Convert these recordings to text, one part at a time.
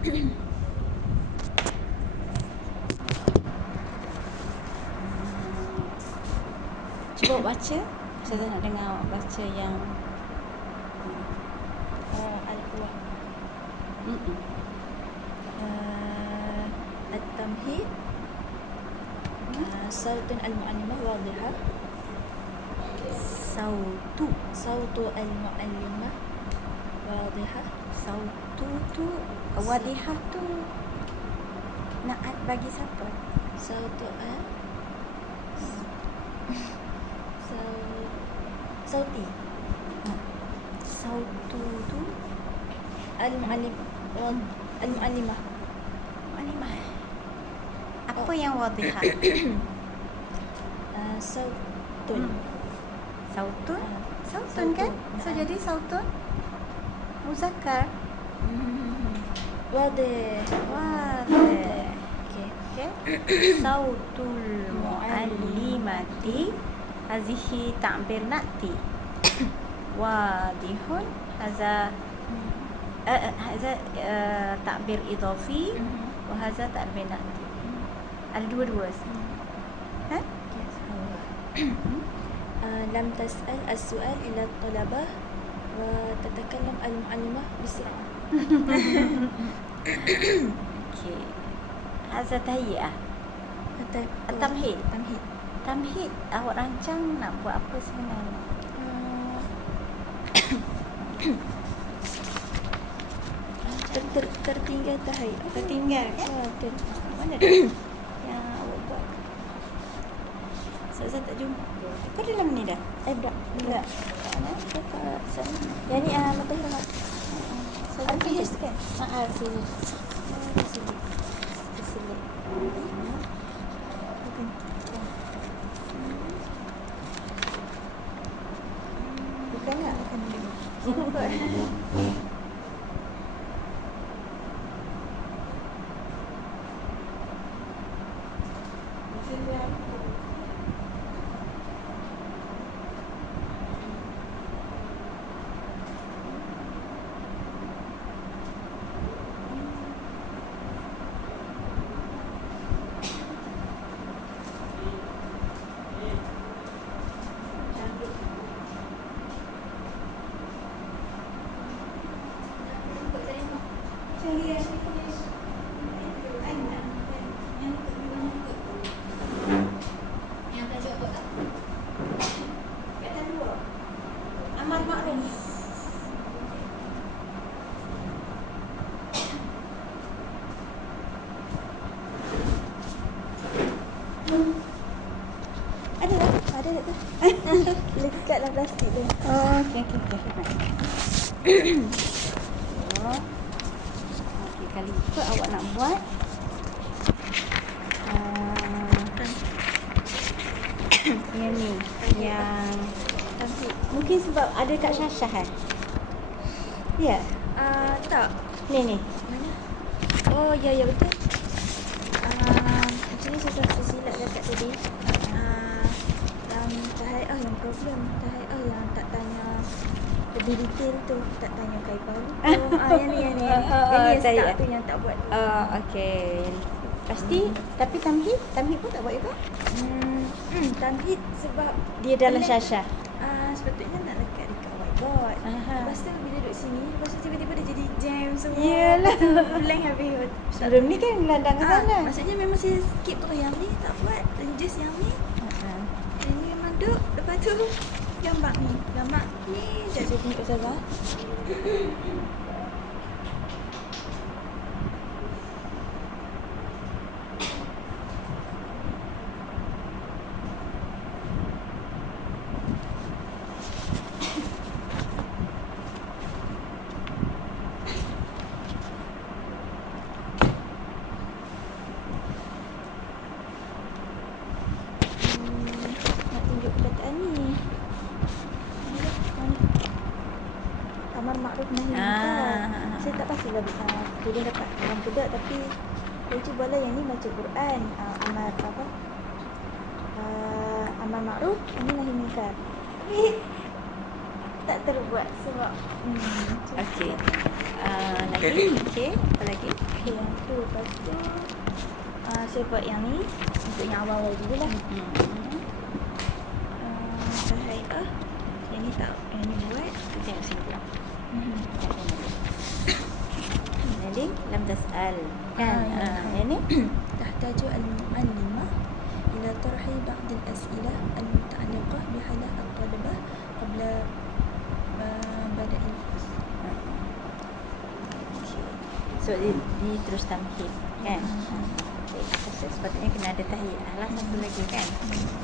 Cuba baca. Saya nak dengar awak baca yang Al-Quran. At-Tamhid. Sautun al-mu'allimah wadihah. Sautu al-mu'allimah wadihah. Sautu tu wadihah tu naat bagi siapa? Sautu sauti. Sautu tu Al-mu'allimah. Mu'allimah. Apa yang wadihah? Sautun. Sautun? Sautun Sautun. kan? So jadi sautun muzakkar. Wadih. Wadih. Okay. Okay. Sautul muallimati hazihi ta'bir na'ti. Wadihun hadza hadza ta'bir idafi wa hadza ta'bir na'ti. Ada dua-dua. Ha? لم تسأل السؤال إلى الطلبة وتتكلم المعلمة بسرعة. Okey. Hadza tahiyah. Tamhid. Tamhid awak rancang nak buat apa sebenarnya? Tertinggal tahiyat. Tertinggal kan? Mana dah? Yang awak buat. Saya tak jumpa. Kau dalam ni dah? Tak. Mana? Dekat sana. Yang ni matahari. Saya tulis kan? Sini. Di sini. Bukan tak? Bukan. Amar Ma'ruf. Ada tak tu? Lekat dalam plastik tu. Oh, okey. Oh. Okey, kali ikut awak nak buat. Yang ni. Yang Tamhid. mungkin sebab ada kat Syashah kan? Ya. Tak. Ni. Mana? Oh, ya betul. Actually saya silap dekat tadi. Yang tahai'ah yang problem. Tahai'ah yang tak tanya lebih detail tu. Tak tanya kaifah hukum. Yang ni. Yang ni start tu yang tak buat. Okey. Pasti. Tapi tamhid pun tak buat juga? Tamhid sebab Dia dalam Syashah. sepatutnya nak lekat dekat whiteboard. Lepas tu bila duduk sini, lepas tu tiba-tiba dia jadi jam semua. Yelah. Blank habis. Sebelum ni kan gelandang ke sana. Maksudnya memang saya skip tu yang ni tak buat. Dan just yang ni. Yang ni memang duduk. Lepas tu gambar ni. Gambar ni. Sekejap saya tunjuk Ustazah. Nak tunjuk perkataan ni. Amar Ma'ruf Nahi Munkar. Saya tak pastilah boleh dapat dalam budak tapi saya cubalah yang ni baca Quran. Amar apa? Amar Ma'ruf, ini Nahi Munkar. Tapi tak terbuat sebab Okey. Lagi? Okey. Apa lagi? okay, yang tu. Lepas tu saya buat yang ni untuk yang awal-awal dulu lah. Hai'ah. Yang ni tak, yang ni buat. Tengok sini pula. Mhm. Jadi, lam tas'al. Kan? Yang ni? تحتاج المعلمة إلى طرح بعض الأسئلة المتعلقة بحالة الطلبة قبل بدء الفصل. So, dia terus tamhid. Kan? Okay. So, sepatutnya kena ada tahiyah lah satu lagi kan?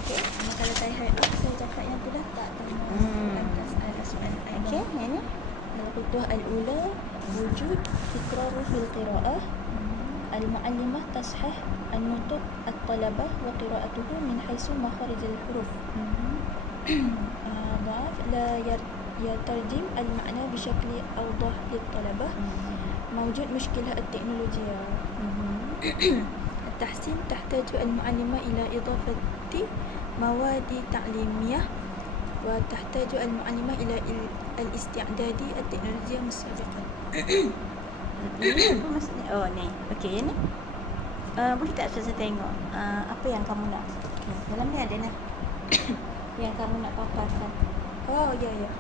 Okey. Kalau tahiyat saya cakap yang tu dah tak atas al-asman. Okey, yang ni? الخطوة الأولى وجود تكرار في القراءة. المعلمة تصحح النطق الطلبة وقراءته من حيث مخارج الحروف. ضعف لا يترجم المعنى بشكل أوضح للطلبة. موجود مشكلة التكنولوجيا. التحسين تحتاج المعلمة إلى إضافة مواد تعليمية وتحتاج المعلمة إلى الاستعداد التكنولوجيا مسبقا. Ini apa maksudnya? Oh ni. Okey, yang ni. Boleh tak saya tengok apa yang kamu nak? Dalam ni ada yang kamu nak paparkan. Oh ya ya.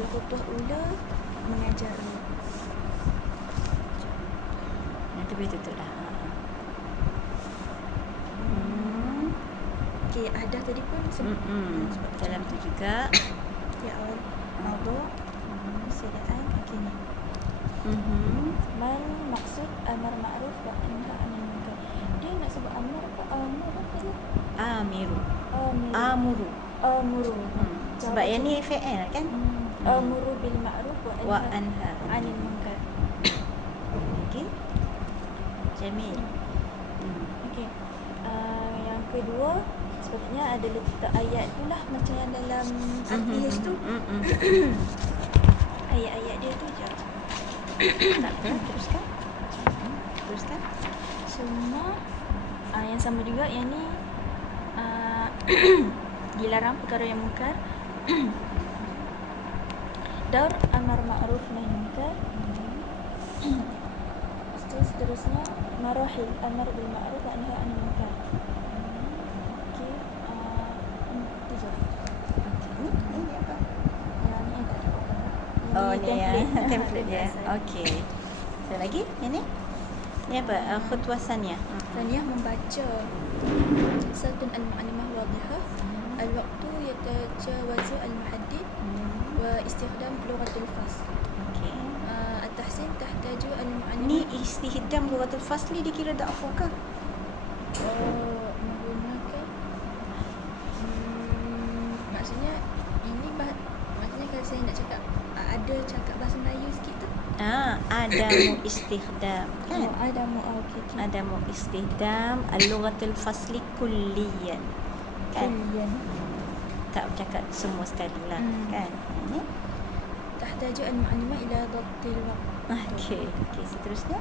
Al-Khutbah Ula mengajar. Nanti boleh tutup dah. Okey, ada tadi pun sebab Dalam tu juga. ya awal mawdu' sedaan okey ni. Mal maksud amar ma'ruf wa nahy 'anil munkar. Dia nak sebut amar ke amar ke? Amiru. Amuru. Amuru. Amuru. Sebab yang ni fi'il kan? Amuru bil ma'ruf Wa wa anha 'anil munkar. Okey. Jamil. Okey. Yang kedua sepatutnya ada letak ayat tu lah macam yang dalam RTH tu. Ayat-ayat dia tu je. Tak apa, teruskan. Teruskan. Semua yang sama juga yang ni dilarang perkara yang munkar. Daur amar ma'ruf nahi munkar. Seterusnya marahil amar bil ma'ruf wa nahy 'anil munkar. Okey, tiga. Ini apa? Yang ni tak ada. Oh ni ya, template. template dia. Okey. Ada lagi? Yang ni? Ni apa? Khutwah saniyah. Saniyah membaca. Satun al-mu'allimah wadihah. Al-waqtu yatajawazu al-muhaddid wa istikhdam lughatul fasl. Okey. At-tahsin tahtaju Ni al-mu'allimah istihdam lughatul fasli dikira da'fu ke? menggunakan maksudnya ini maksudnya kalau saya nak cakap ada cakap bahasa Melayu sikit tu. Adamu istihdam kan? Ada mu okey. Adamu istihdam al-lughatul fasli kulliyan. Kan? Kulliyan. Tak cakap semua sekali lah kan? Ini. Tahtaju al-mu'allimah ila dhabtil waqt. Okey, seterusnya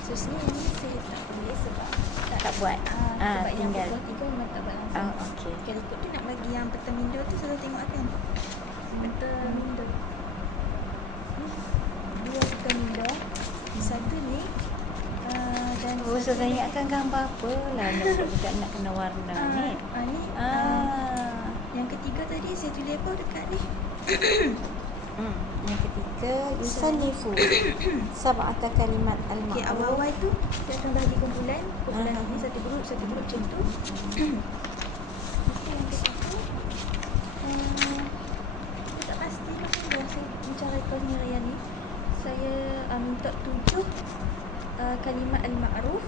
Seterusnya ini saya tak boleh sebab tak buat. sebab yang Tinggal. pukul 3 memang tak buat langsung. Okey. Kalau ikut tu nak bagi yang petamindo tu selalu tengok kan. Petamindo. Dua petamindo. Satu ni dan Usah tanyakan gambar apa lah budak nak kena warna ni. ni yang ketiga tadi saya tulis apa dekat ni? Yang ketiga yusannifu sab'ata kalimat Okey, al-ma'ruf. awal-awal tu saya akan bagi kumpulan ni satu grup macam tu. Okey, yang ketiga saya tak pasti lah bila saya bicara kau sendiri ni. Saya minta 7 kalimat al-ma'ruf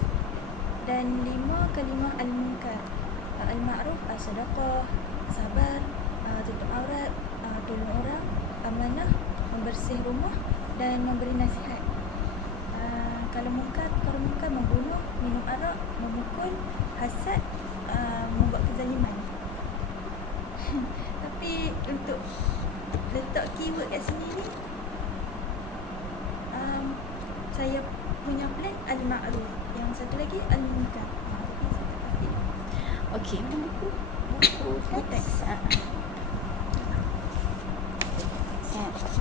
dan 5 kalimat al-munkar. Al-ma'ruf sedekah, sabar, tutup aurat, tolong orang, amanah, membersih rumah dan memberi nasihat. Kalau munkar membunuh, minum arak, memukul, hasad, membuat kezaliman. Tapi untuk letak keyword kat sini ni saya punya plan al-ma'ruf, yang satu lagi al-munkar. Okey, buku teks. Kan?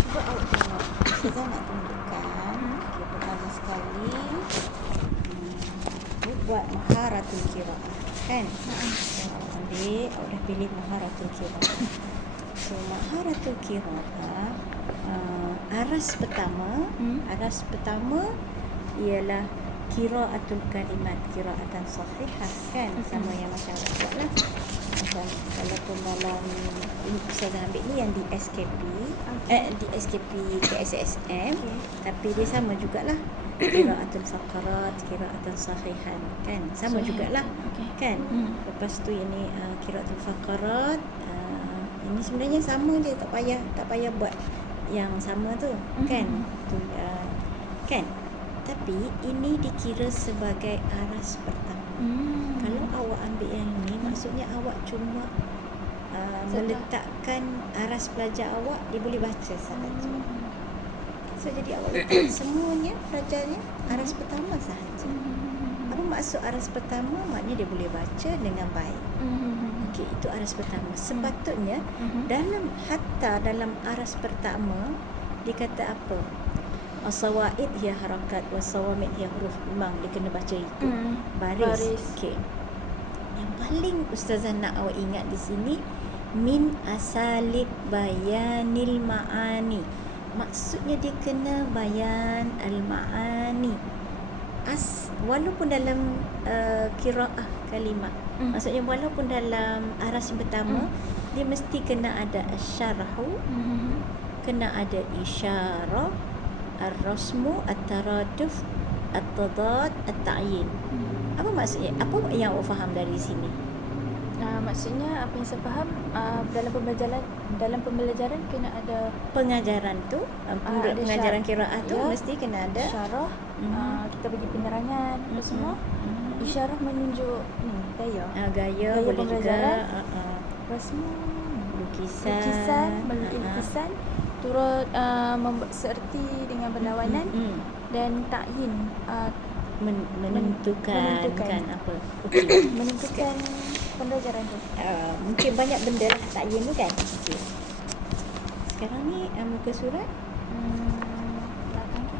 Cuba awak tengok. Saya nak tunjukkan. Okay, pertama sekali. Buat maharatul qiraah. Kan? Awak ambil, awak dah pilih maharatul qiraah. So, maharatul qiraah, aras pertama ialah qiraatul kalimat, qiraatan sahihah, kan? Sama yang macam awak buat lah. Macam walaupun dalam ini Ustazah ambil ni yang di SKP, di SKP KSSM, tapi dia sama jugalah. Qiraatul faqarat, qiraatan sahihan, kan? Sama jugalah. Kan? Lepas tu ini qiraatul faqarat, ini sebenarnya sama je, tak payah buat yang sama tu, kan? Tu, kan? Tapi ini dikira sebagai aras pertama. Kalau awak ambil yang ni, maksudnya awak cuma meletakkan aras pelajar awak, dia boleh baca sahaja. So jadi awak letak semuanya pelajarnya aras pertama sahaja. Apa maksud aras pertama? Maknanya dia boleh baca dengan baik. Okey, itu aras pertama. Sepatutnya dalam aras pertama dia kata apa? As-sawaid hiya harakat was-sawamid hiya huruf. Memang dia kena baca itu. Baris. Okey. Yang paling ustazah nak awak ingat di sini, min asalib bayanil ma'ani. Maksudnya dia kena bayan al-ma'ani. Walaupun dalam qiraah kalimat. Maksudnya walaupun dalam aras yang pertama, dia mesti kena ada asyarhu, kena ada isyarah, ar-rasmu, at-taraduf, at-tadad, at-ta'yin. Apa maksudnya? Apa yang awak faham dari sini? Maksudnya apa yang saya faham, dalam pembelajaran kena ada pengajaran tu, pengajaran qiraah tu mesti kena ada isyarah, kita bagi penerangan apa semua. Isyarah menunjuk ni gaya boleh juga, rasmu, lukisan, lukisan turut membuat seerti dengan berlawanan, dan ta'yin, menentukan kan apa. Okey. menentukan pembelajaran tu. Mungkin banyak benda lah ta'yin tu kan. Okay. Sekarang ni muka surat belakang tu.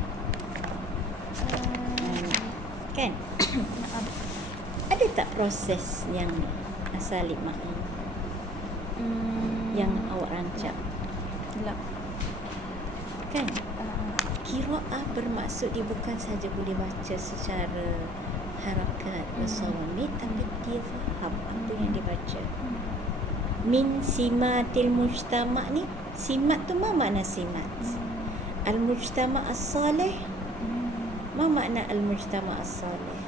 Kan? Ada tak proses yang asalib makni yang awak rancang? Tak. Kan? Qiraah bermaksud dia bukan saja boleh baca secara harakat wasawamid, tapi dia faham apa yang dia baca. Min simatil mujtama' ni, simat tu apa makna simat? Al-mujtama' as-salih, apa makna al-mujtama' as-salih?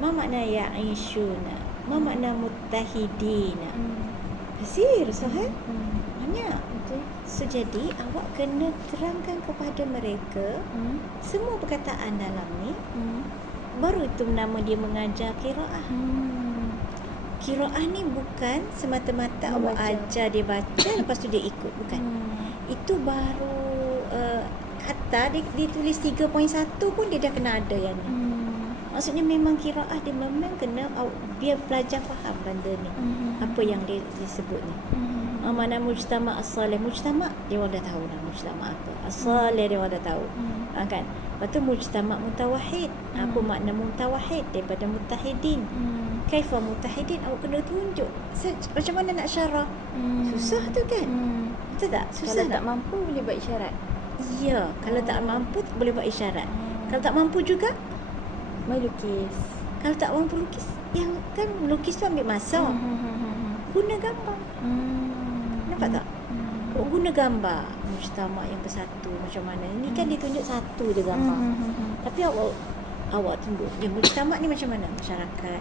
Apa makna ya'ishuna? Apa makna muttahidina? Kasir, Sohel? Banyak. So, jadi awak kena terangkan kepada mereka semua perkataan dalam ni. Baru itu nama dia mengajar qiraah. Qiraah ni bukan semata-mata awak ajar dia baca lepas tu dia ikut, bukan. Itu baru hatta dia tulis 3.1 pun dia dah kena ada yang ni. Maksudnya memang qiraah dia memang kena biar pelajar faham benda ni. Apa yang dia sebut ni. Mana mujtama' as-salih, mujtama' dia orang dah tahu dah mujtama' apa. As-salih dia orang dah tahu. Kan? Lepas tu mujtama' mutawahhid. Apa makna mutawahhid daripada muttahidin? Kaifa muttahidin, awak kena tunjuk. Macam mana nak syarah? Susah tu kan? Betul tak? Susah. Kalau tak mampu boleh buat isyarat. Ya, kalau tak mampu boleh buat isyarat. Kalau tak mampu juga melukis. Kalau tak mampu lukis, yang kan lukis tu ambil masa. Guna gambar. Nampak tak? Guna gambar mujtama' yang bersatu macam mana. Ni kan ditunjuk satu je gambar. Tapi awak tunjuk yang mujtama' ni macam mana? Masyarakat.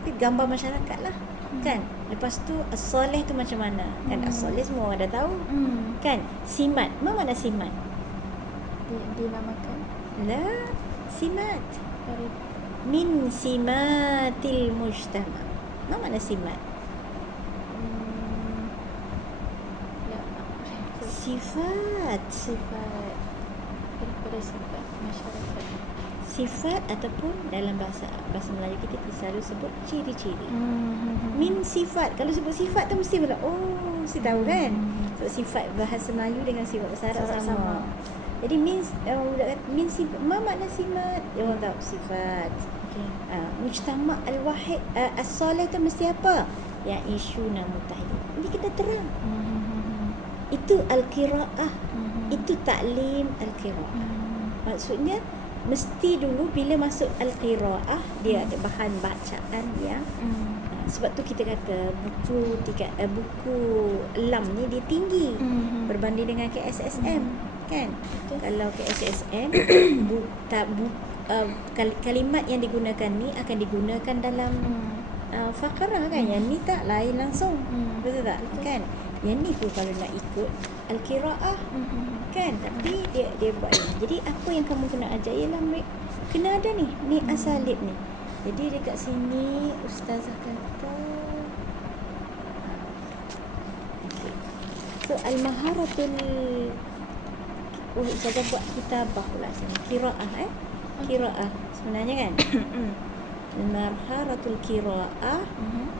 Tapi gambar masyarakat lah. Kan? Lepas tu as-salih tu macam mana? Kan as-salih semua orang dah tahu. Kan? Simat. Apa makna simat? Dinamakan. La, simat. Min simatil mujtama'. Apa makna simat? Sifat daripada sifat masyarakat. sifat ataupun dalam bahasa Melayu kita selalu sebut ciri-ciri. Min sifat. Kalau sebut sifat tu mesti pula mesti tahu kan. Sebab sifat bahasa Melayu dengan sifat bahasa Arab sama. Jadi min sifat. Apa makna sifat? Dia orang tahu sifat. Okay. Mujtama' al-wahid as-salih tu mesti apa? Yang isyuna mutahid. Ini kita terang. Itu al-qiraah. Itu taklim al-qiraah. Maksudnya mesti dulu bila masuk al-qiraah dia ada bahan bacaan yang sebab tu kita kata buku lam ni dia tinggi berbanding dengan KSSM kan. Betul. Kalau KSSM kalimat yang digunakan ni akan digunakan dalam fakarah kan. Yang ni tak lain langsung. Betul tak? Betul. Kan? Yang ni pun kalau nak ikut al-qiraah kan, tapi dia buat ni. Jadi apa yang kamu kena ajar ialah kena ada ni asalib ni. Jadi dekat sini ustazah kata okay. So al-maharatul ustazah buat kitabah pula sini qiraah qiraah sebenarnya kan. Al-maharatul qiraah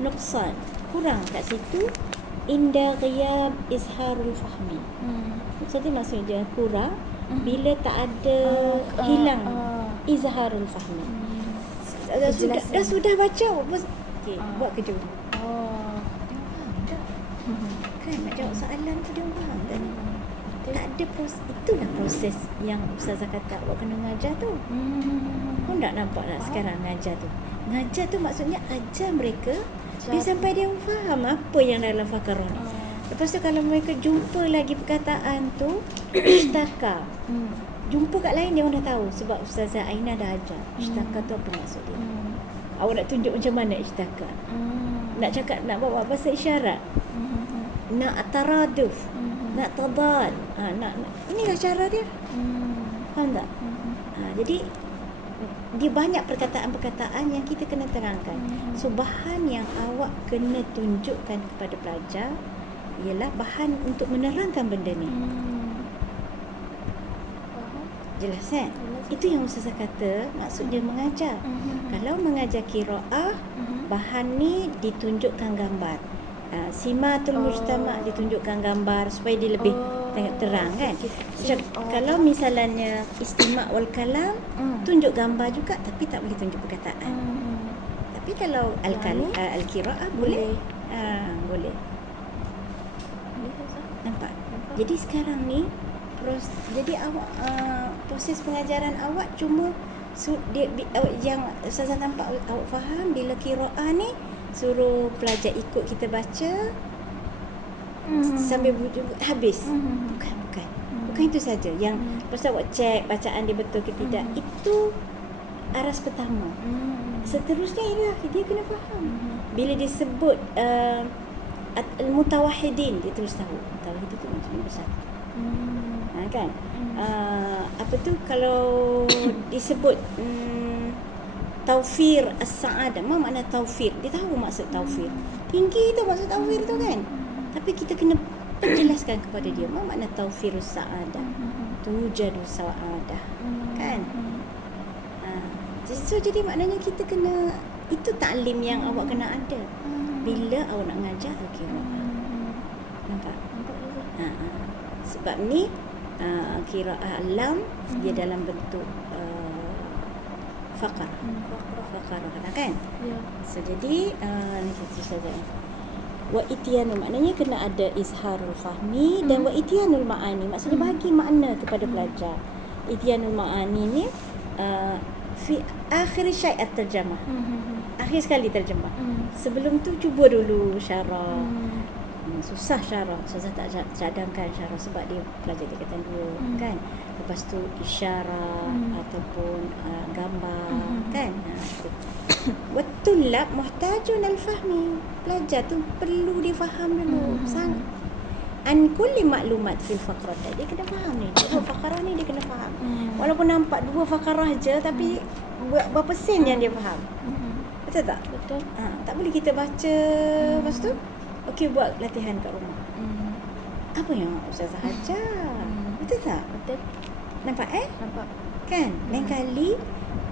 nuqsan, kurang kat situ inda ghiyab izharul fahmi. Jadi maksudnya kurang bila tak ada hilang izharul fahmi. Dah sudah baca okey, buat kerja dulu. Kan nak jawab soalan tu dia faham tak? Tak ada proses. Itulah proses yang ustazah kata awak kena mengajar tu. Kau tak nampak tak sekarang mengajar tu? Mengajar tu maksudnya ajar mereka dia sampai dia faham apa yang dalam fakarah ni. Lepas tu kalau mereka jumpa lagi perkataan tu ishtaka. Jumpa kat lain dia orang dah tahu sebab Ustazah Aina dah ajar. Ishtaka tu apa maksud dia? Awak nak tunjuk macam mana ishtaka? Nak cakap nak buat bahasa isyarat. Nak taraduf. Nak tadad. Nak inilah cara dia. Faham tak? Jadi dia banyak perkataan-perkataan yang kita kena terangkan. So bahan yang awak kena tunjukkan kepada pelajar ialah bahan untuk menerangkan benda ni. Jelas kan? Itu yang Ustazah kata maksudnya mengajar. Kalau mengajar qiraah, bahan ni ditunjukkan gambar. Simatul mujtama' ditunjukkan gambar supaya dia lebih terang kan. Macam kalau misalnya istima' wal kalam tunjuk gambar juga tapi tak boleh tunjuk perkataan. Tapi kalau al-qiraah boleh. Boleh. Nampak? Jadi sekarang ni jadi awak proses pengajaran awak cuma yang Ustazah nampak awak faham bila qiraah ni suruh pelajar ikut kita baca sambil habis. Bukan itu saja. Yang pasal awak cek bacaan dia betul ke tidak. Itu aras pertama. Seterusnya ialah dia kena faham. Bila disebut al-mutawahhidin dia terus tahu. Tauhid itu maksudnya bersatu. Kan? Apa tu kalau disebut taufir as-sa'adah. Apa makna taufir? Dia tahu maksud taufir. Tinggi tu maksud taufir tu kan. Tapi kita kena penjelaskan kepada dia apa makna taufirus sa'adah. Tujadu sa'adah. Kan? So jadi maknanya kita kena itu taklim yang awak kena ada. Bila awak nak mengajar qiraah. Nampak? Sebab ni qiraah lam dia dalam bentuk fakarah kan. So jadi ni kita saja. Wa ityanul maknanya kena ada izharul fahmi dan wa ityanul ma'ani maksudnya bagi makna kepada pelajar. Ityanul ma'ani ni fi akhir syai' at-tarjamah. Akhir sekali terjemah. Sebelum tu cuba dulu syarah. Susah syarah. Ustazah tak cadangkan syarah sebab dia pelajar tingkatan 2 kan. Lepas tu isyarat ataupun gambar kan. Wattulab muhtajun al-fahmi. Pelajar tu perlu difaham dulu. An kulli maklumat fil faqrah. Dia kena faham ni. Dua fakarah ni dia kena faham. Walaupun nampak dua fakarah je tapi berapa sen yang dia faham. Betul tak? Betul. Tak boleh kita baca lepas tu okey buat latihan kat rumah. Apa yang Ustazah ajar? Betul tak? Betul. Nampak Nampak. Kan? Lain kali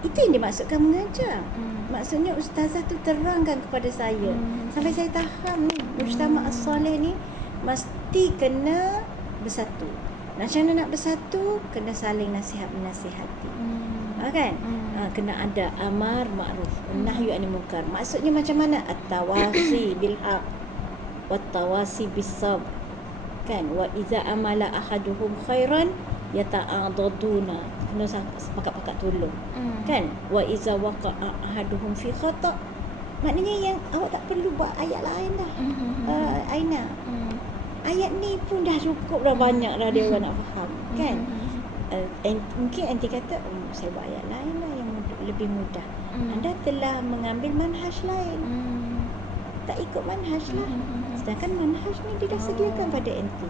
itu yang dimaksudkan mengajar. Maksudnya ustazah tu terangkan kepada saya. Sampai saya faham ni, mujtama' as-salih ni mesti kena bersatu. Macam mana nak bersatu? Kena saling nasihat menasihati. Kan? Kena ada amar ma'ruf, nahyu anil munkar. Maksudnya macam mana? At-tawasi bil haq wa tawasi bis sabr. Kan? Wa iza amala ahaduhum khairan yata'adaduna. Kena sepakat-pakat tolong. Kan? Wa iza waqa'a ahaduhum fi khata'. Maknanya yang awak tak perlu buat ayat lain dah. Aina. Ayat ni pun dah cukup dah, banyak dah dia orang nak faham. Kan? Mungkin anti kata, saya buat ayat lain lah yang lebih mudah. Anda telah mengambil manhaj lain. Tak ikut manhaj lah. Sedangkan manhaj ni dia dah sediakan pada anti.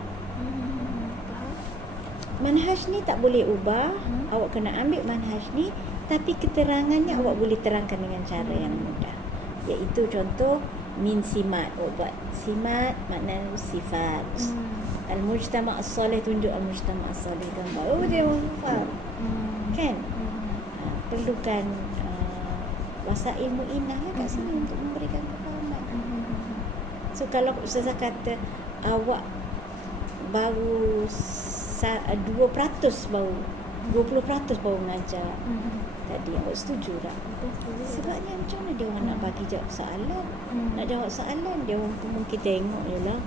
Manhaj ni tak boleh ubah. Awak kena ambil manhaj ni, tapi keterangannya awak boleh terangkan dengan cara yang mudah. Iaitu contoh min simat. Buat simat maknanya sifat. Al-mujtama' as-salih, tunjuk al-mujtama' as-salih gambar. Dia faham. Kan? Perlukan wasail mu'inah kat sini untuk memberikan kefahaman. So kalau ustazah kata awak baru 2% baru 20% baru mengajar tadi, awak setuju tak? Sebabnya macam mana dia orang nak bagi jawab soalan? Nak jawab soalan dia orang pun mungkin tengok je lah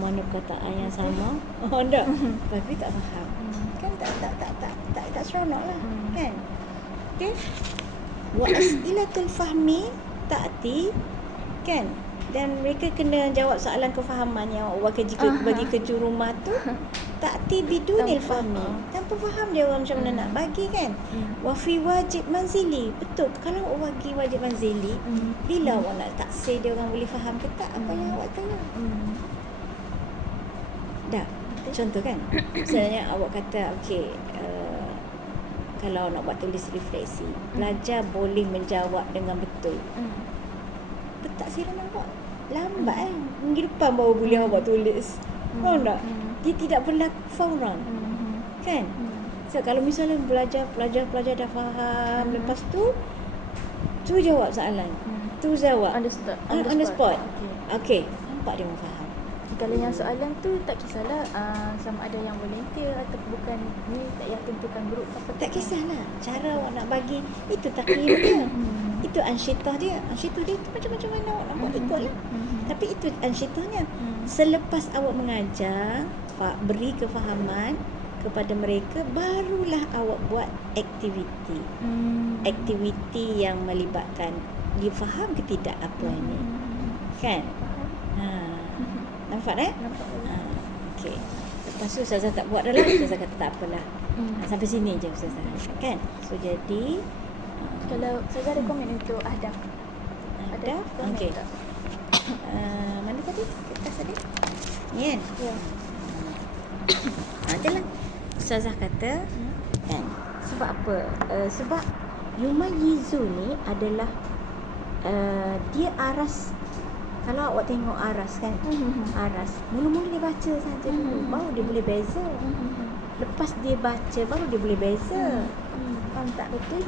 mana perkataan yang sama. Tak, tapi tak faham. Kan tak seronok lah. Kan? Okay? Wa as'ilatul fahmi ta'ti, kan? Dan mereka kena jawab soalan kefahaman yang awak bagi kerja rumah tu ta'ti bidunil fahmi. Tanpa faham dia orang macam mana nak bagi, kan? Wa fi wajib manzili. Betul. Kalau awak bagi wajib manzili, bila awak nak taksir dia orang boleh faham ke tak apa yang awak tanya? Dah. Contoh kan? Misalnya awak kata okey, kalau nak buat tulis refleksi, pelajar boleh menjawab dengan betul. Pentaksiran awak lambat minggu depan baru boleh awak tulis. Faham tak? Dia tidak berlaku fauran. Kan? So kalau misalnya pelajar dah faham, lepas tu jawab soalan. Tu jawab on the spot. Okey, nampak dia faham. Kalau yang soalan tu tak kisahlah sama ada yang volunteer atau bukan, ni tak payah tentukan grup apa. Tak kisahlah. Cara awak nak bagi itu taklim dia. Itu ansyitah dia. Ansyitah dia tu macam-macam mana awak nak buat, ikutlah. Tapi itu ansyitahnya. Selepas awak mengajar, beri kefahaman kepada mereka, barulah awak buat aktiviti. Aktiviti yang melibatkan dia faham ke tidak apa ini. Kan? Nampak tak? Nampak. Okey. Lepas tu Ustazah tak buat dah lah. Ustazah kata tak apalah. Sampai sini je Ustazah. Kan? So jadi Kalau Ustazah ada komen untuk ahdaf. Ahdaf? Okey. Mana tadi? Kertas tadi? Ni kan? Ya. Adalah Ustazah kata kan? Sebab apa? Sebab yumayizu ni adalah dia aras. Kalau awak tengok aras kan, aras mula-mula dia baca saja dulu, baru dia boleh beza. Lepas dia baca baru dia boleh beza. Faham tak? Betul?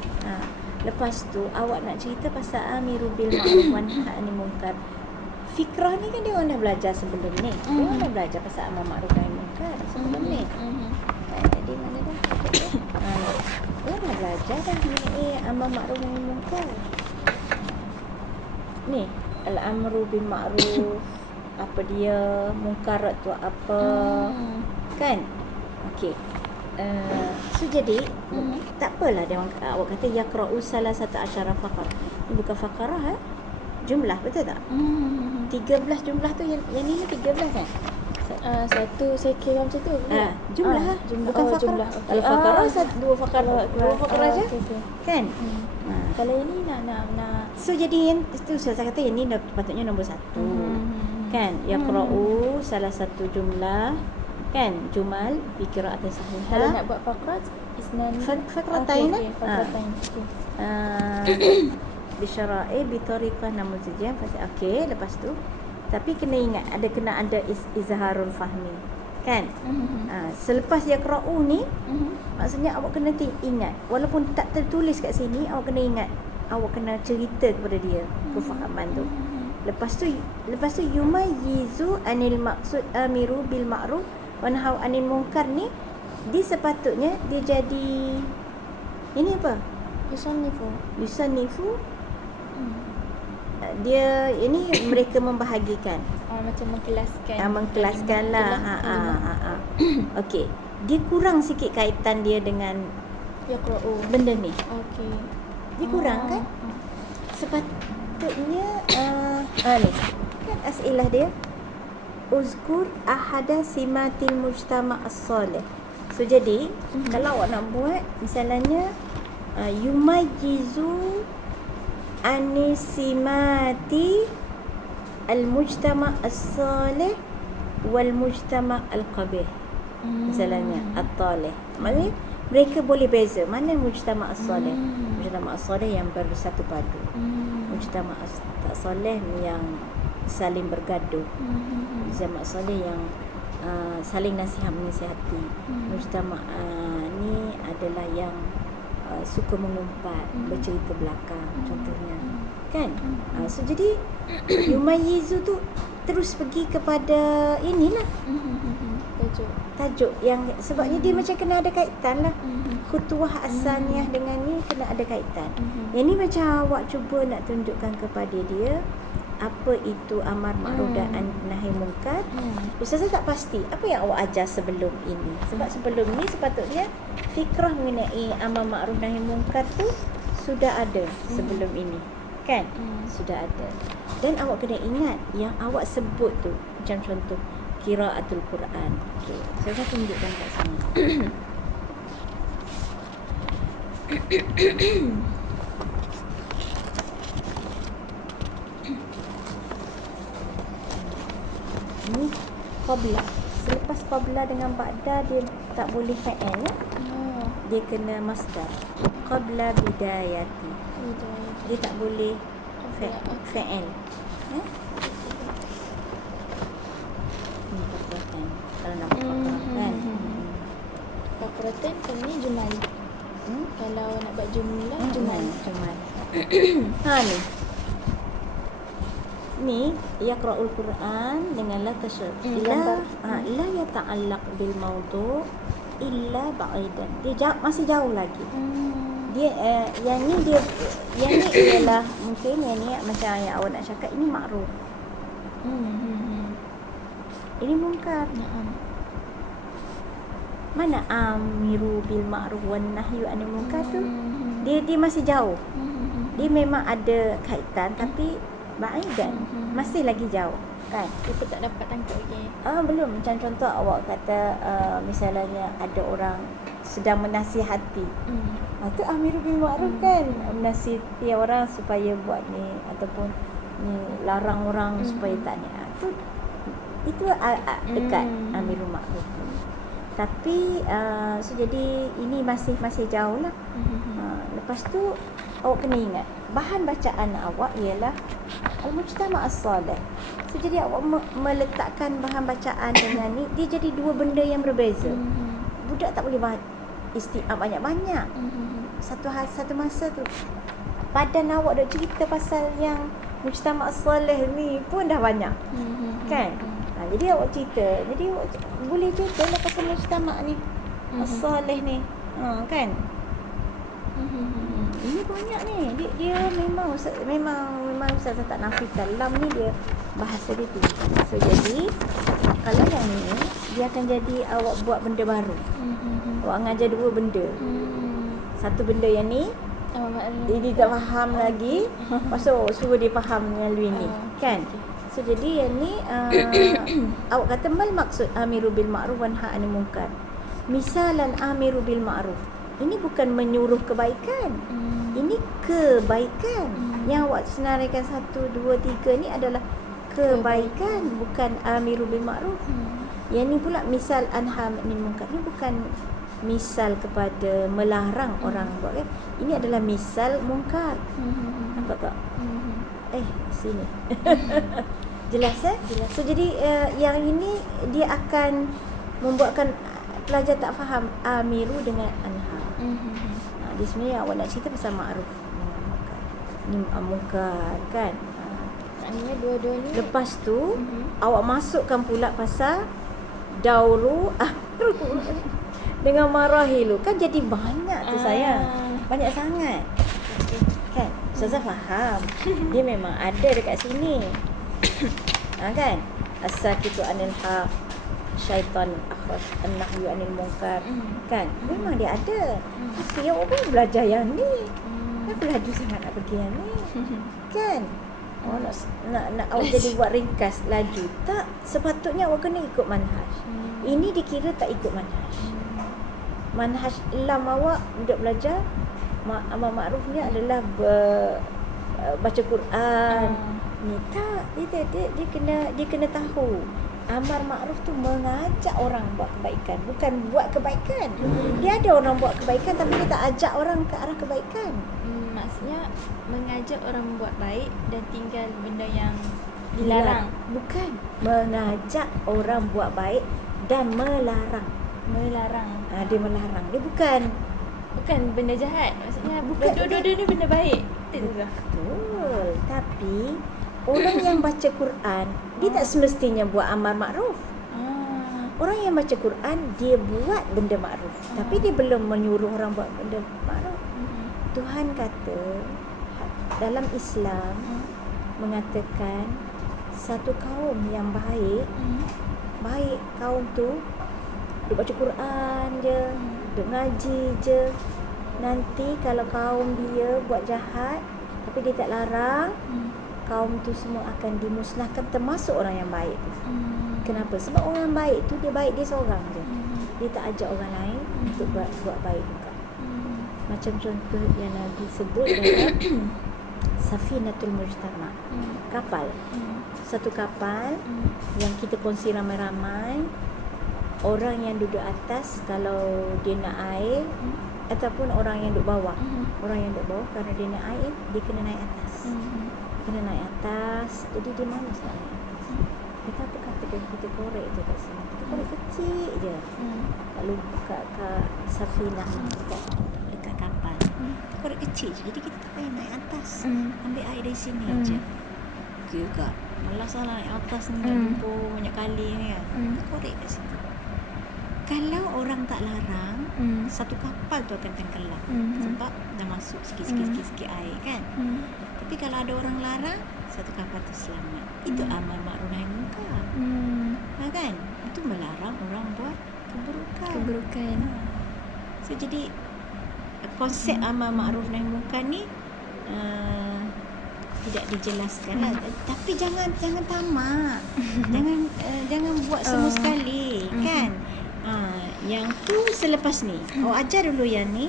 Lepas tu awak nak cerita pasal amiru bil ma'ruf wa nahy anil munkar. Fikrah ni kan dia orang dah belajar sebelum ni. Dia orang dah belajar pasal amar ma'ruf nahi munkar sebelum ni. Jadi mana dah? Dia dah belajar dah mengenai amar ma'ruf nahi munkar. Ni al-amru bil ma'ruf, apa dia, munkarat tu apa, kan? Okey. So jadi tak apalah dia orang, awak kata yaqra'u salah satu asyara faqar. Ini bukan faqarah jumlah, betul tak? 13 jumlah tu yang ni 13 kan? Satu saya kira macam tu. Jumlah jumlah. bukan faqarah. Jumlah. Kalau faqarah dua faqarah aja. Okay. Kan? Kalau ini nak So jadi yang itu saya kata yang ni patutnya nombor 1. Kan? Yaqra'u salah satu jumlah, kan? Jumal bi qira'atin sahihah. kalau nak buat faqrat isnan Faqratain. faqratain. Bi syara'i bi tariqah namuzijah. Okey, lepas tu tapi kena ingat kena ada izharul fahmi. Kan? Selepas yaqra'u ni, maksudnya awak kena ingat, walaupun tak tertulis kat sini, awak kena ingat, awak kena cerita kepada dia kefahaman tu. Lepas tu yumayyizu anil maqsud amiru bil ma'ruf wa nahaw anil munkar ni, dia sepatutnya dia jadi ini apa? Yusannifu. Dia ini mereka membahagikan. Macam mengkelaskan. Mengkelaskan lah. Okey. Dia kurang sikit kaitan dia dengan yaqra'u. benda ni. Okey. Dia kurang kan? Sepatutnya ni kan as'ilah dia. Uzkur ahada simatil mujtama' as-salih. So jadi kalau awak nak buat misalnya yumayyizu anisimati al-mujtama' as-salih wal mujtama' al-qabih. Misalnya at-talih. Maksudnya mereka boleh beza mana mujtama' as-salih. Mujtama' as-salih yang bersatu padu. Mujtama' as-salih yang saling bergaduh. Mujtama' as-salih yang saling menasihati. Mujtama' ni adalah yang suka mengumpat, bercerita belakang contohnya. Kan? So jadi yumayyizu tu terus pergi kepada inilah tajuk yang sebabnya dia macam kena ada kaitan lah. Khutuah asalnya dengan ni kena ada kaitan. Yang ni macam awak cuba nak tunjukkan kepada dia apa itu amar ma'ruf dan nahi munkar. Ustazah tak pasti apa yang awak ajar sebelum ini. Sebab sebelum ni sepatutnya fikrah mengenai amar ma'ruf nahi munkar tu sudah ada sebelum ini. Kan? Sudah ada. Dan awak kena ingat yang awak sebut tu, macam contoh qiraatul Quran. Okey, saya tunjukkan kat sini. Ni qabla. Selepas qabla dengan ba'da dia tak boleh fa'il ya? Dia kena masdar. Qabla bidayati. Dia tak boleh fa'il. Ni perhatian. Kalau nak faham kan. Fakratan ni jumal. Kalau nak buat jumlah jumal. Ni yaqra'ul Quran dengan la tashar. La yata'allaq bil mawdu' illa ba'idan. Dia masih jauh lagi. Dia yang ni ialah mungkin yang ni macam yang awak nak cakap ini ma'ruf. Ini munkar. Mana amiru bil ma'ruf wan nahyu anil munkar tu? Dia masih jauh. Dia memang ada kaitan tapi ba'idan. Masih lagi jauh, kan? Kita tak dapat tangkap lagi. Belum. Macam contoh awak kata misalnya ada orang sedang menasihati. Itu amiru bil ma'ruf kan? Menasihati orang supaya buat ni ataupun ni larang orang supaya tak ni. Itu dekat amiru ma'ruf. Tapi so jadi ini masih jauh lah. Lepas tu awak kena ingat bahan bacaan awak ialah al-mujtama' as-salih. So jadi awak meletakkan bahan bacaan dengan ni, dia jadi dua benda yang berbeza. Budak tak boleh isti'ab banyak-banyak. Satu masa tu badan awak dah cerita pasal yang mujtama' as-salih ni pun dah banyak. Kan? Jadi awak cerita. Jadi awak boleh cerita lah pasal mujtama' ni as-salih ni. Kan? Ini banyak ni. Dia memang Ustaz tak nafikan. Lam ni dia bahasa dia tinggi. So jadi kalau yang ni dia akan jadi awak buat benda baru. Awak ngajar dua benda. Satu benda yang ni dia tak faham lagi. Pasal suruh dia faham melalui ni. Kan? So jadi yang ni awak kata mal maksud amiru bil ma'ruf wa nahy anil munkar. Misalan amiru bil ma'ruf. Ini bukan menyuruh kebaikan. Ini kebaikan. Yang awak senaraikan 1, 2, 3 ni adalah kebaikan, bukan amiru bil ma'ruf. Yang ni pula misal anha anil munkar. Ni bukan misal kepada melarang orang buat kan. Ini adalah misal munkar. Nampak tak? Sini. Jelas Jelas. So jadi yang ini dia akan membuatkan pelajar tak faham amiru dengan anha. Di sini awak nak cerita pasal ma'ruf ni munkar kan. Maknanya dua-dua ni. Lepas tu awak masukkan pula pasal dauru amru dengan marahilu. Kan jadi banyak tu sayang. Banyak sangat. Kan? Ustazah faham. Dia memang ada dekat sini. Kan? As-sakitu anil haq, syaitan akhras, an-nahyu anil munkar. Kan? Memang dia ada. Tapi awak pun belajar yang ni. Kenapa laju sangat nak pergi yang ni? Kan? Oh, nak awak jadi buat ringkas laju. Tak, sepatutnya awak kena ikut manhaj. Ini dikira tak ikut manhaj. Manhaj lam awak untuk belajar amar ma'ruf ni adalah baca Quran. Ni tak, dia kena tahu. Amar ma'ruf tu mengajak orang buat kebaikan, bukan buat kebaikan. Dia ada orang buat kebaikan tapi dia tak ajak orang ke arah kebaikan. Maksudnya mengajak orang buat baik dan tinggal benda yang dilarang. Bukan, mengajak orang buat baik dan melarang. Dia melarang. Dia bukan benda jahat. Maksudnya bukan dua-dua ni benda baik. Betul. Tapi orang yang baca Quran, dia tak semestinya buat amar makruf. Orang yang baca Quran, dia buat benda makruf, tapi dia belum menyuruh orang buat benda makruf. Tuhan kata dalam Islam mengatakan satu kaum yang baik, kaum tu duk baca Quran je, duk ngaji je. Nanti kalau kaum dia buat jahat tapi dia tak larang, kaum tu semua akan dimusnahkan, termasuk orang yang baik tu. Kenapa? Sebab orang baik tu dia baik dia seorang je. Dia tak ajak orang lain untuk buat baik juga. Macam contoh yang Nabi sebut dalam Safinatul Mujtama, kapal. Satu kapal yang kita kongsi ramai-ramai. Orang yang duduk atas kalau dia nak air, ataupun orang yang duduk bawah. Orang yang duduk bawah kerana dia nak air, dia kena naik atas. Jadi dia malas nak naik atas. Kita katakan kita korek je kat sini. Kita korek kecil je. Kalau kat Safinah dekat kapal. Kita korek kecil je. Jadi kita tak payah naik atas. Ambil air dari sini je. Okay juga. Malas lah naik atas ni. Lumpur banyak kali ni kan. Kita korek kat situ. Kalau orang tak larang, satu kapal tu akan tenggelam. Sebab dah masuk sikit-sikit air kan. Tapi kalau ada orang larang, satu kapal tu selamat. Itu amar ma'ruf nahi munkar. Kan? Itu melarang orang buat keburukan. So jadi konsep amar ma'ruf nahi munkar ni tidak dijelaskan lah. Tapi jangan tamak. jangan buat semua sekali kan. Yang tu selepas ni awak ajar dulu yang ni.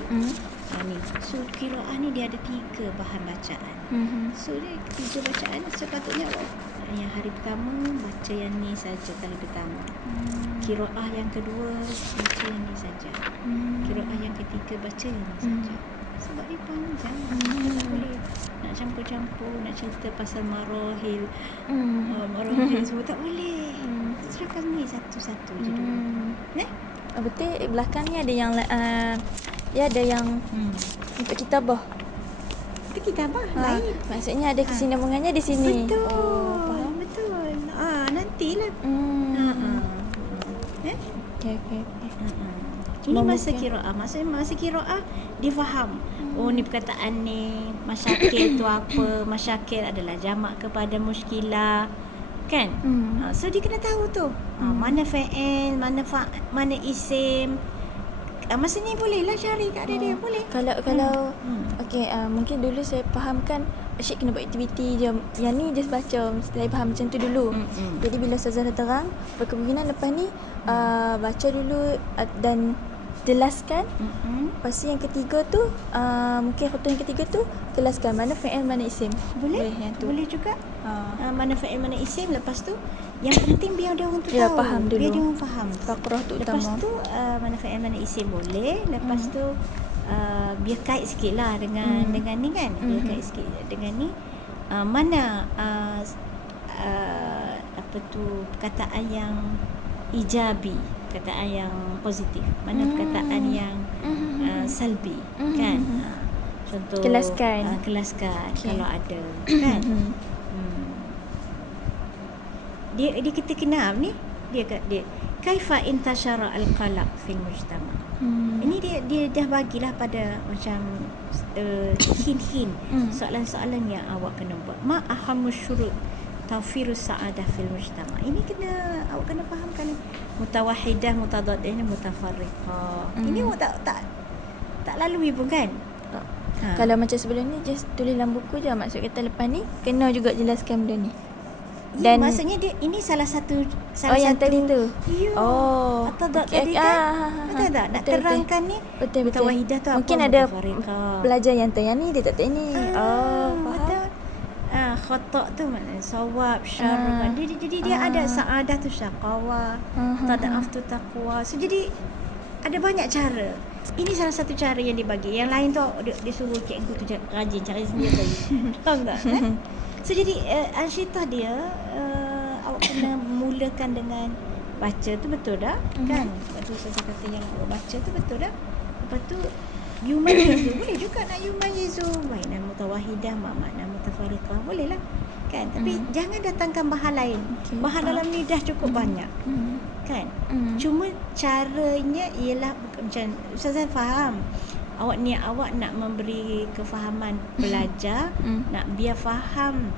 Ni so qiraah ni dia ada 3 bahan bacaan. So dia 3 bacaan. Sepatutnya awak yang hari pertama baca yang ni saja kali pertama. Qiraah yang kedua baca yang ni saja. Qiraah yang ketiga baca yang ni saja. Sebab dia panjang. Boleh nak campur-campur, nak cerita pasal marahil. Marahil semua tak boleh. Serahkan ni satu-satu je dulu. Betul, belakang ni ada yang dia ada yang untuk kitabah. Itu kitabah lain. Maksudnya ada kesinambungannya di sini. Betul. Faham? Betul. Nantilah. Okey. Ini masa qiraah. Maksudnya masa qiraah dia faham. Oh ni perkataan ni, masyakil tu apa? Masyakil adalah jamak kepada muskilah. Kan? So dia kena tahu tu. Mana fa'il, mana isim. Masa ni boleh lah cari kat dia boleh. Kalau okey, mungkin dulu saya fahamkan asyik kena buat aktiviti je. Yang ni just baca, saya faham macam tu dulu. Jadi bila Ustazah terang, berkemungkinan lepas ni baca dulu dan jelaskan. Lepas tu yang ketiga tu mungkin khutbah yang ketiga tu jelaskan mana fa'il mana isim. Boleh yang tu. Boleh juga. Mana fa'il mana isim. Lepas tu yang penting biar dia orang tu tahu. Faham dulu. Biar dia orang faham. Faqrah tu utama. Lepas tu mana fa'il mana isim boleh. Lepas tu biar kait sikit lah dengan ni kan. Biar kait sikit dengan ni. Mana apa tu perkataan yang ijabi, perkataan yang positif, mana perkataan yang salbi, kan? Contoh Kelaskan. Kelaskan Okay. kalau ada, kan? Dia kita kena ni dia kaifa intashara al-qalaq fil mujtama. Ini dia dah bagilah pada macam hint-hint soalan-soalan yang awak kena buat. Ma ahammu syurut tawfirus sa'adah fil mujtama. Ini awak kena fahamkan ni. Mutawahidah, mutadaddah, mutafarriqah. Ini awak tak lalui pun, kan? Kalau macam sebelum ni just tulis dalam buku je, maksud kata lepas ni kena juga jelaskan benda ni. Dan maksudnya dia ini salah satu yang tadi tu. Ya. Atau tadi kan? Betul tak? Nak terangkan ni. Betul. Mutawahidah tu apa? Mungkin ada Mutafarriqah. pelajar yang ni dia tak ni. Faham. Betul. Khata' tu maknanya sawab, syar. Jadi dia ada saadah tu syaqawah, tada'af tu taqwa. So jadi ada banyak cara. Ini salah satu cara yang dibagi. Yang lain tu dia suruh cikgu tu rajin cari sendiri lagi. Faham tak? Kan? So jadi ansyitah dia awak kena mulakan dengan baca tu, betul dah? Kan? Lepas tu saya kata yang awak baca tu betul dah? Lepas tu yumayizu, boleh juga nak yumayizu. Makna mutawahidah, makna mutafarriqah, boleh lah. Kan? Tapi jangan datangkan bahan lain. Bahan dalam ni dah cukup banyak. Kan? Cuma caranya ialah macam Ustazah faham. Awak nak memberi kefahaman pelajar, nak biar faham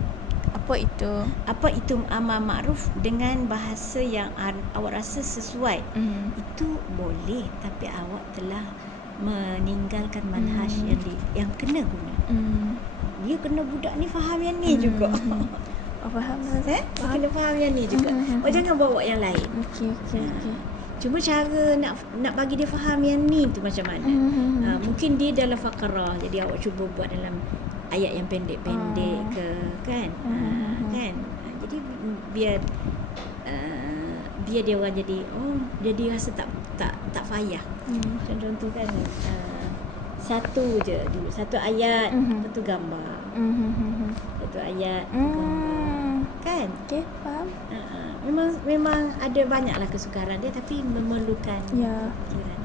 Apa itu amar ma'ruf dengan bahasa yang awak rasa sesuai. Itu boleh, tapi awak telah meninggalkan manhaj yang kena guna. Dia kena budak ni faham yang ni juga. Faham Kena faham yang ni juga. Jangan bawa yang lain. Okey. Cuma cara nak bagi dia faham yang ni tu macam mana. Mungkin dia dalam faqarah, jadi awak cuba buat dalam ayat yang pendek-pendek ke, kan? Kan? Jadi biar dia orang jadi rasa tak payah. Contoh kan satu je dulu, satu ayat, lepas tu gambar. Satu ayat, gambar. Kan? Okey, faham. Memang ada banyaklah kesukaran dia, tapi memerlukan fikiran.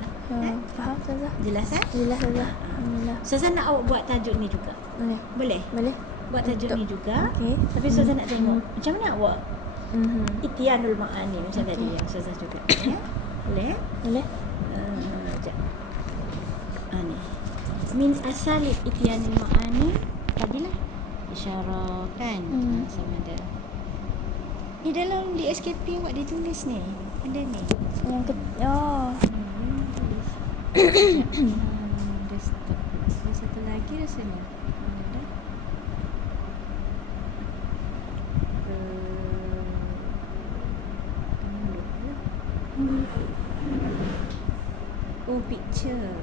Faham Ustazah. Jelas kan? Jelas Ustazah. Alhamdulillah. Ustazah nak awak buat tajuk ni juga. Boleh? Buat tajuk ni juga. Okey. Tapi Ustazah nak tengok macam mana awak Ityanul Ma'ani macam tadi yang Ustazah juga. Ya? Boleh? Boleh. Sekejap. Ni. Min asalib Ityanul Ma'ani tadilah isyarah, kan? Sama ada. Ni dalam di SKP awak dia tulis ni. Ada ni. Yang Desktop. Ada satu lagi rasanya. Mana dah? Picture.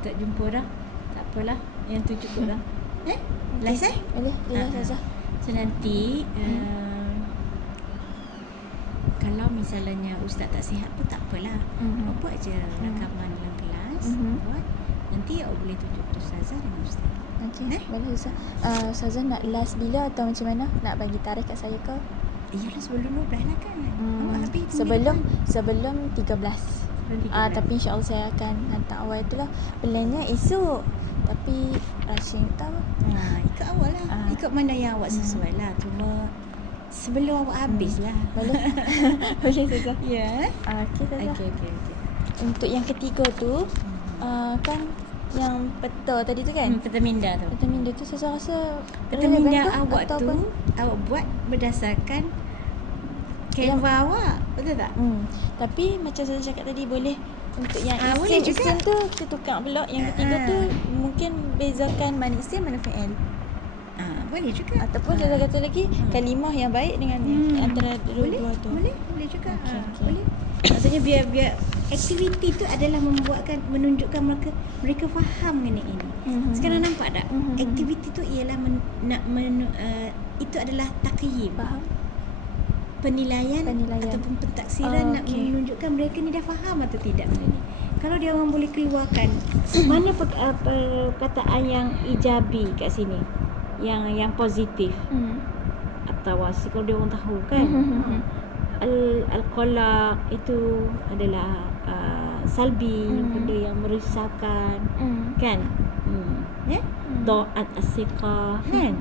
Tak jumpa dah. Tak apalah. Yang tu cukup dah. Last Boleh Ustazah. So nanti kalau misalnya ustaz tak sihat pun tak apalah. Buat je rakaman dalam kelas. Buat. Nanti awak boleh tunjuk ke Ustazah dengan ustaz. Okey. Boleh Ustazah. Ustazah nak last bila atau macam mana? Nak bagi tarikh kat saya ke? Iyalah sebelum 12 lah kan. Awak habis sebelum 13. Tapi insya-Allah saya akan hantar awal itulah. Plannya esok. Tapi rushing tau. Ikut awak lah. Ikut mana yang awak sesuai lah. Cuma sebelum awak habis lah. Boleh. Boleh Ustazah. Ya. Okey Ustazah. Okey. Untuk yang ketiga tu kan yang peta tadi tu kan? Peta minda tu. Peta minda tu saya rasa Peta minda awak tu awak buat berdasarkan Canva awak. Betul tak? Tapi macam saya cakap tadi boleh untuk yang boleh juga. isim tu kita tukar pula. Yang ketiga tu mungkin bezakan mana isim mana fi'il. Boleh juga. Ataupun saya kata lagi kalimah yang baik dengan antara dua-dua tu. Boleh juga. Okey. Boleh. Maksudnya biar aktiviti tu adalah menunjukkan mereka faham mengenai ini. Sekarang nampak tak? Aktiviti tu ialah itu adalah taqyim. Faham? Penilaian ataupun pentaksiran nak menunjukkan mereka ni dah faham atau tidak benda ni. Kalau dia orang boleh keluarkan mana perkataan yang ijabi kat sini, yang positif. at-tawasi kalau dia orang tahu kan. Al-qalaq itu adalah salbi, benda yang merisaukan kan. Ya, da'at as-siqah kan.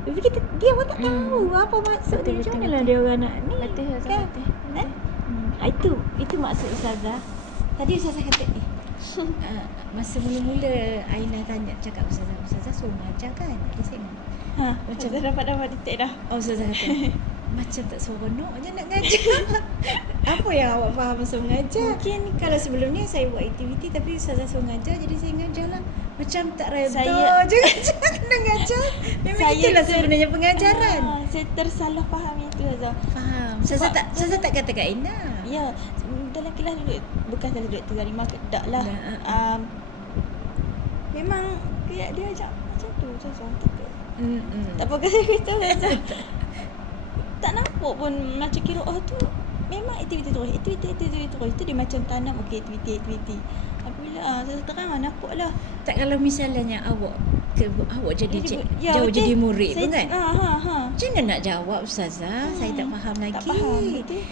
Tapi dia orang tak tahu apa maksud dia. Macam mana lah dia orang nak ni. Betul kan? betul. Itu maksud Ustazah. Tadi Ustazah kata masa mula-mula Aina tanya cakap Ustazah suruh mengajar kan. Dia tengok. Macam dah dapat detek dah. Ustazah kata macam tak seronok je nak ngajar. Apa yang awak faham masa mengajar? Mungkin kalau sebelum ni saya buat aktiviti tapi Ustazah suruh ngajar, jadi saya ngajar lah. Macam tak reda je ngajar. Kena ngajar. Memang itulah sebenarnya pengajaran. Saya tersalah faham itu Ustazah. Faham. Ustazah tak kata kat Aina. Ya, dalam kelas duduk, bukan kelas duduk 35 tak lah. Memang kayak dia ajak macam tu Ustazah. Tak apa kata kita Ustazah. Tak nampak pun macam qiraah tu memang aktiviti terus. Itu dia macam tanam aktiviti. Apabila saya terang nampak lah. Tak kalau misalnya awak jadi jauh jadi murid tu kan. Macam mana nak jawab Ustazah? Saya tak faham lagi. Tak faham betul.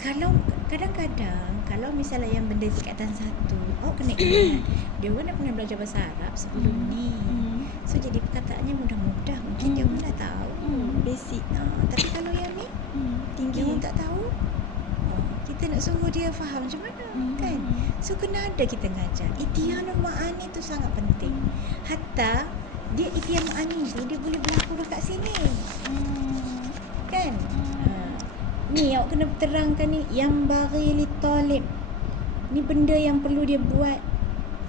Kalau kadang-kadang kalau misalnya yang benda tingkatan 1, awak kena ingat dia orang dah pernah belajar bahasa Arab sebelum ni. So jadi perkataannya mudah-mudah, mungkin dia pun dah tahu basic. Tapi kalau yang ni tinggi dia pun tak tahu, kita nak suruh dia faham macam mana kan. So kena ada kita ngajar. Itian ma'ani tu sangat penting. Hatta dia itian ma'ani tu dia boleh berlaku dekat sini. Kan? Ni awak kena terangkan ni yang bagi li talib. Ni benda yang perlu dia buat,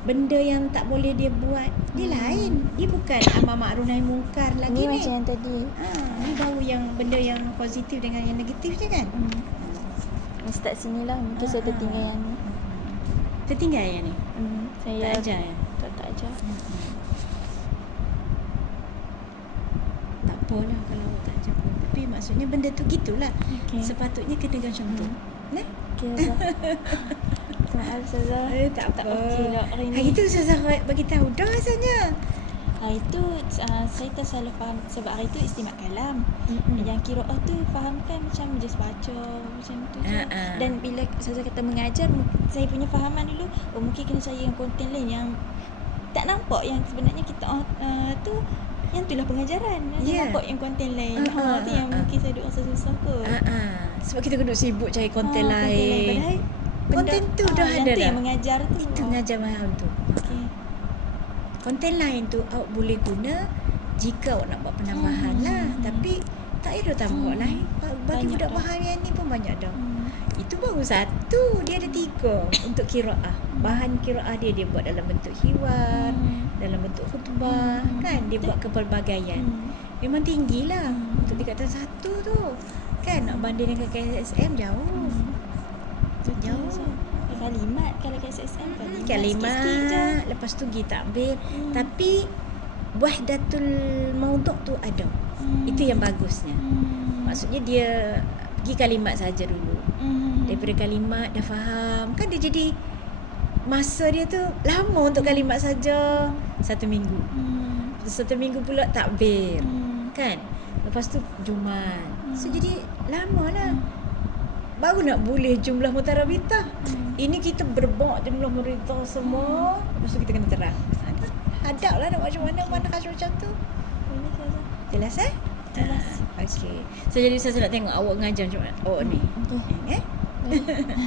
benda yang tak boleh dia buat. Dia lain. Dia bukan amar ma'ruf nahi munkar lagi ni. Macam yang tadi. Ni baru yang benda yang positif dengan yang negatif je kan. Start sini lah. Mungkin saya tertinggal yang ni. Tertinggal yang ni. Saya Tak ajar ya. Tak ajar. Tak apalah kalau awak tak ajar pun. Tapi maksudnya benda tu gitulah. Sepatutnya kena macam tu. Nah. Okey Ustazah. Maaf Ustazah. Tak apa. Okey lah hari ni. Hari tu Ustazah bagi tahu dah rasanya. Hari tu saya tersalah faham sebab hari tu istimak kalam. Yang qiraah tu fahamkan macam just baca macam tu je. Dan bila Ustazah kata mengajar, saya punya fahaman dulu mungkin kena cari yang konten lain yang tak nampak yang sebenarnya kita tu yang itulah pengajaran. Yang nampak yang konten lain. Tu yang mungkin saya duk rasa susah kot. Sebab kita kena sibuk cari konten lain. Padahal konten tu dah ada yang tu dah. yang mengajar tu. Itu mengajar mahal tu. Okey. Konten lain tu awak boleh guna jika awak nak buat penambahan lah. Tapi tak payah tambah lain. Bagi budak faham yang ni pun banyak dah. Itu baru satu. Dia ada 3 untuk qiraah. Bahan qiraah dia buat dalam bentuk hiwar, dalam bentuk khutbah, kan? Dia buat kepelbagaian. Memang tinggi lah untuk tingkatan 1 tu. Kan nak banding dengan KSSM jauh. Jauh. Kalimat kalau KSSM Kalimat lepas tu pergi takbir. Tapi wahdatul maudhu' tu ada. Itu yang bagusnya. Maksudnya dia pergi kalimat saja dulu. Daripada kalimat dah faham, kan dia jadi masa dia tu lama untuk kalimat saja 1 minggu. 1 minggu pula takbir. Kan? Lepas tu Jumaat. So jadi lama lah. Baru nak boleh jumlah mutarabitah. Ini kita berbak jumlah mutarabitah semua. Lepas tu kita kena terang. Hadap lah nak macam mana khas macam tu. Jelas Jelas. Okey. So jadi saya nak tengok awak ngajar macam mana awak ni.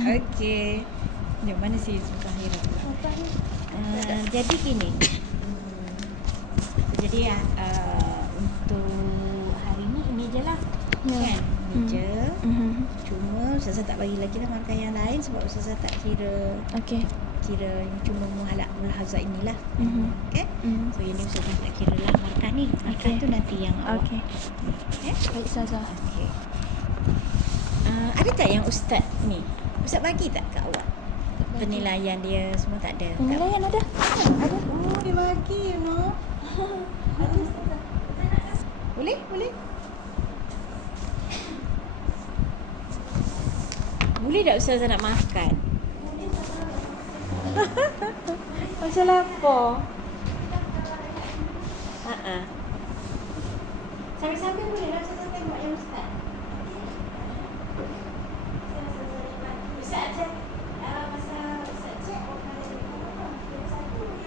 Okey. Jom mana si Zahira pula. Jadi gini. Jadi untuk hari ni ini je lah. Kan? Ini je. Cuma Ustazah tak bagi lagi lah markah yang lain sebab Ustazah tak kira cuma mulahazah inilah. Okay? So ini Ustazah tak kira lah markah ni. Markah tu nanti yang awak. Baik Ustazah. Okay. Ada tak yang Ustaz ni? Ustaz bagi tak kat awak? Penilaian dia semua tak ada? Penilaian ada? Ada. Oh, dia bagi you know. Ada Ustazah. Boleh? Boleh tak Ustazah nak makan? Pasal apa? Sambil-sambil boleh lah Ustazah tengok. tengok yang Ustaz. Ustaz cek masa Ustaz cek orang ada di mana? Yang satu yang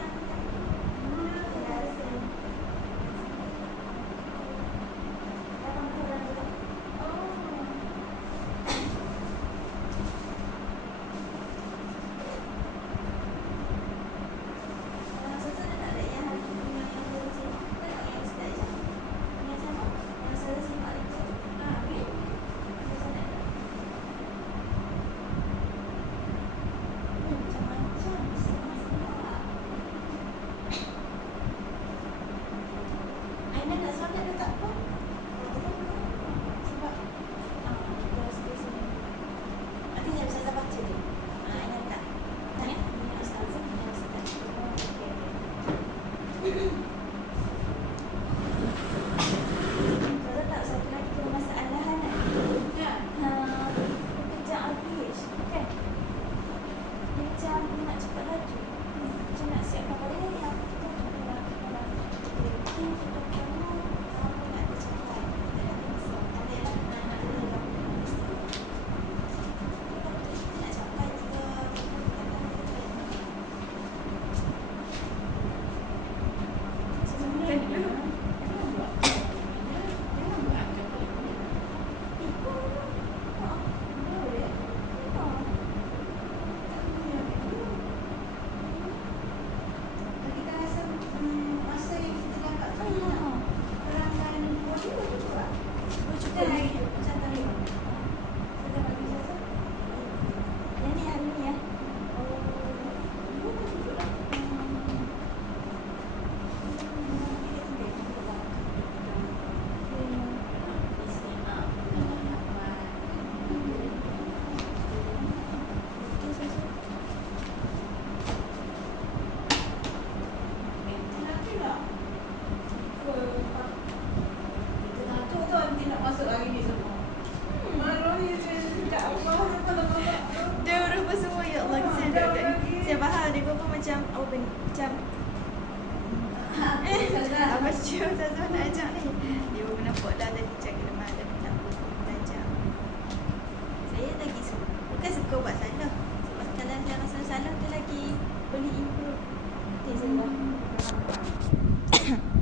macam macam apa cium Ustazah nak ajak ni. Dia pun nampak dah tadi jaga lemah dah nak belajar. Saya lagi suka, bukan suka buat salah. Sebab kalau saya rasa salah tu lagi boleh improve